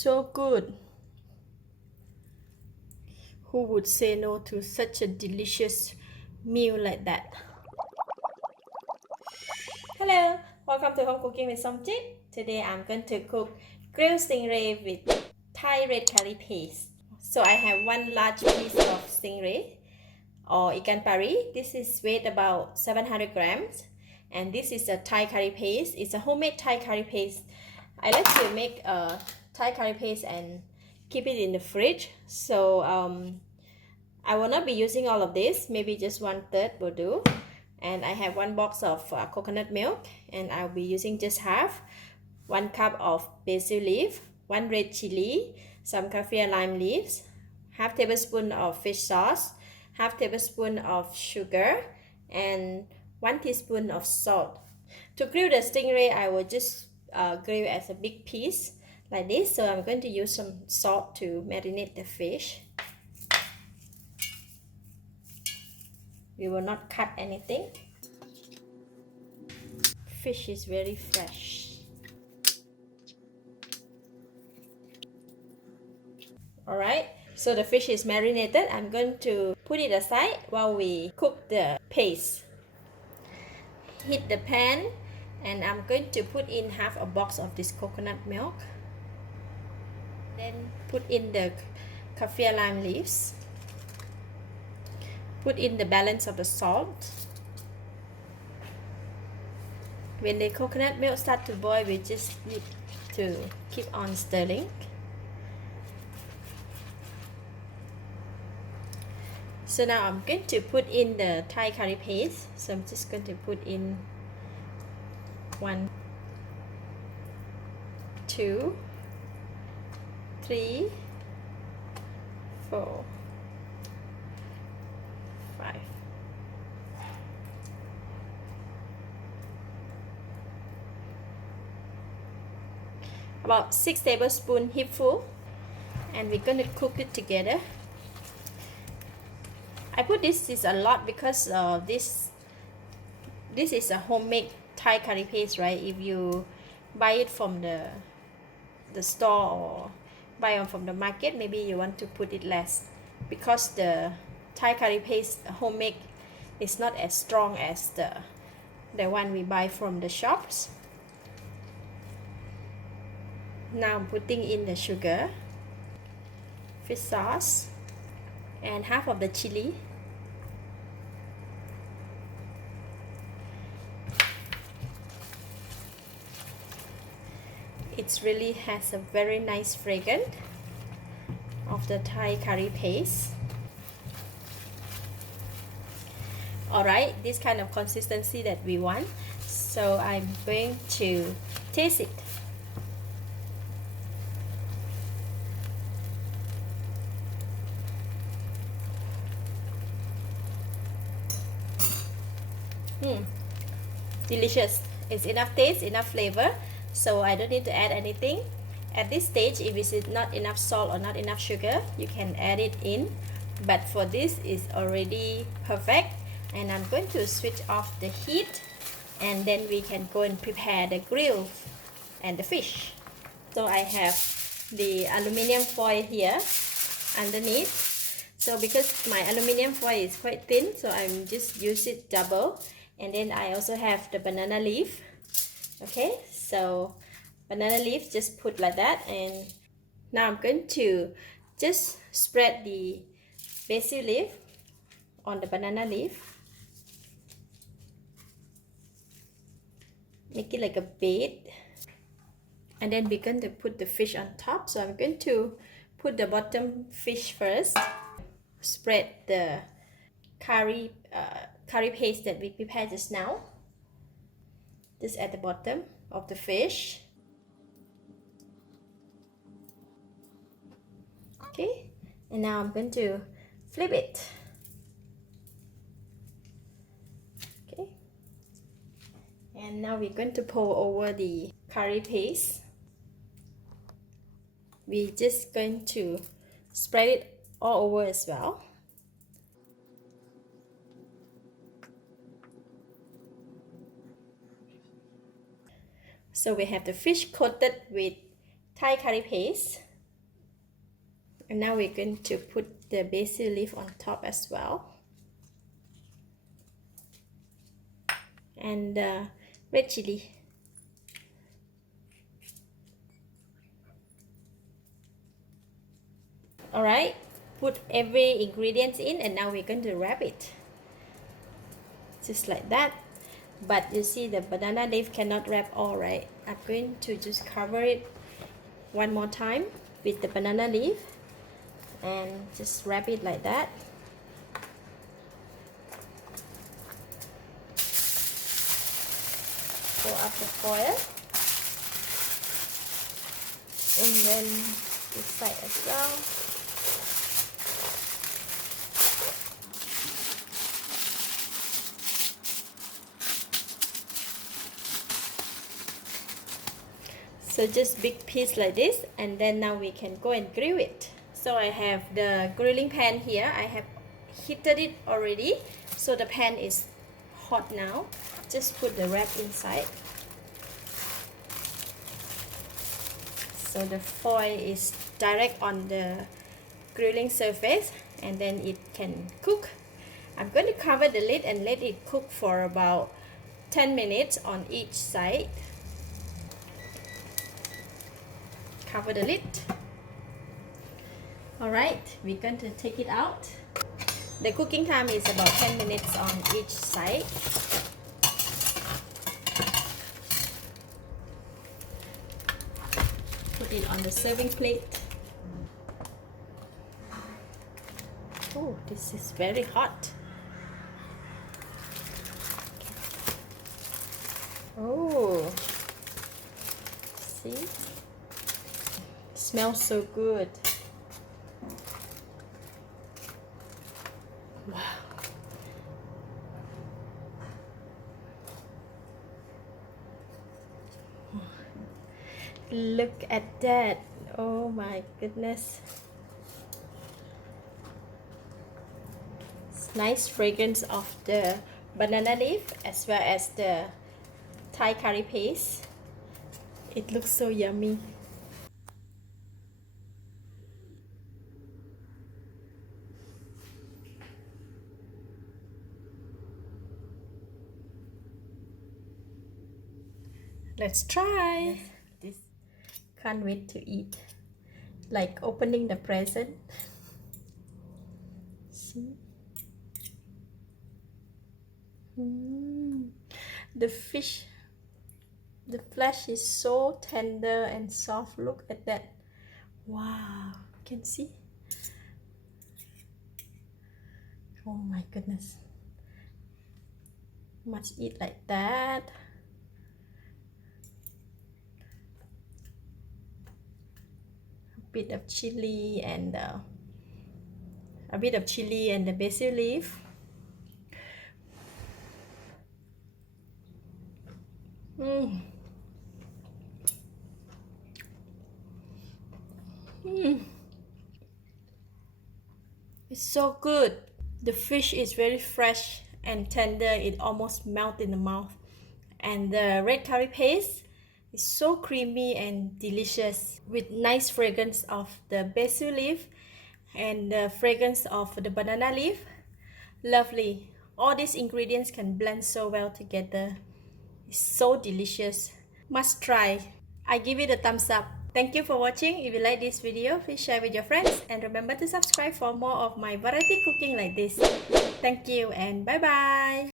So good. Who would say no to such a delicious meal like that? Hello, welcome to Home Cooking with Somjit. Today I'm going to cook grilled stingray with Thai red curry paste. So I have one large piece of stingray or Ikan Pari. This is weight about 700 grams. And this is a Thai curry paste. It's a homemade Thai curry paste. I like to make a Thai curry paste and keep it in the fridge. So I will not be using all of this. Maybe just 1/3 will do. And I have one box of coconut milk, and I'll be using just half. 1 cup of basil leaf, 1 red chili, some Kaffir Lime Leaves, half tablespoon of fish sauce, half tablespoon of sugar, and 1 teaspoon of salt. To grill the stingray, I will just grill as a big piece like this. So I'm going to use some salt to marinate the fish. We will not cut anything. Fish is very fresh. Alright, so the fish is marinated. I'm going to put it aside while we cook the paste. Heat the pan, and I'm going to put in half a box of this coconut milk. Then put in the Kaffir Lime Leaves. Put in the balance of the salt. When the coconut milk starts to boil, we just need to keep on stirring. So now I'm going to put in the Thai curry paste. So I'm just going to put in 1, 2, 3, 4, 5. About 6 tablespoons heapful, and we're going to cook it together. I put this is a lot because this is a homemade Thai curry paste, right? If you buy it from the store or buy it from the market, maybe you want to put it less, because the Thai curry paste homemade is not as strong as the one we buy from the shops. Now I'm putting in the sugar, fish sauce, and half of the chili. It really has a very nice fragrance of the Thai curry paste. Alright, this kind of consistency that we want. So I'm going to taste it. Delicious. It's enough taste, enough flavor, so I don't need to add anything. At this stage, if it's not enough salt or not enough sugar, you can add it in, but for this is already perfect. And I'm going to switch off the heat, and then we can go and prepare the grill and the fish. So I have the aluminium foil here underneath. So because my aluminium foil is quite thin, so I'm just use it double. And then I also have the banana leaf. Okay, so banana leaf, just put like that. And now I'm going to just spread the basil leaf on the banana leaf. Make it like a bed. And then we're going to put the fish on top. So I'm going to put the bottom fish first. Spread the curry paste that we prepared just now, just at the bottom of the fish. Okay, and now I'm going to flip it. Okay, and now we're going to pour over the curry paste. We're just going to spread it all over as well. So we have the fish coated with Thai curry paste. And now we're going to put the basil leaf on top as well. And red chilli. Alright, put every ingredient in, and now we're going to wrap it. Just like that. But you see the banana leaf cannot wrap all, right? I'm going to just cover it one more time with the banana leaf and just wrap it like that. Pull up the foil, and then this side as well. So just big piece like this, and then now we can go and grill it. So I have the grilling pan here. I have heated it already, so the pan is hot now. Just put the wrap inside. So the foil is direct on the grilling surface, and then it can cook. I'm going to cover the lid and let it cook for about 10 minutes on each side. Cover the lid. Alright, we're going to take it out. The cooking time is about 10 minutes on each side. Put it on the serving plate. Oh, this is very hot. Oh, see? Smells so good. Wow. Look at that. Oh my goodness. It's nice fragrance of the banana leaf as well as the Thai curry paste. It looks so yummy. Let's try. This can't wait to eat. Like opening the present. See? The fish, the flesh is so tender and soft. Look at that. Wow, you can see. Oh my goodness. Must eat like that. Bit of chili and a bit of chili and the basil leaf. It's so good. The fish is very fresh and tender. It almost melts in the mouth. And the red curry paste is so creamy and delicious with nice fragrance of the basil leaf and the fragrance of the banana leaf. Lovely. All these ingredients can blend so well together. It's so delicious. Must try. I give it a thumbs up. Thank you for watching. If you like this video, please share with your friends and remember to subscribe for more of my variety cooking like this. Thank you and bye bye.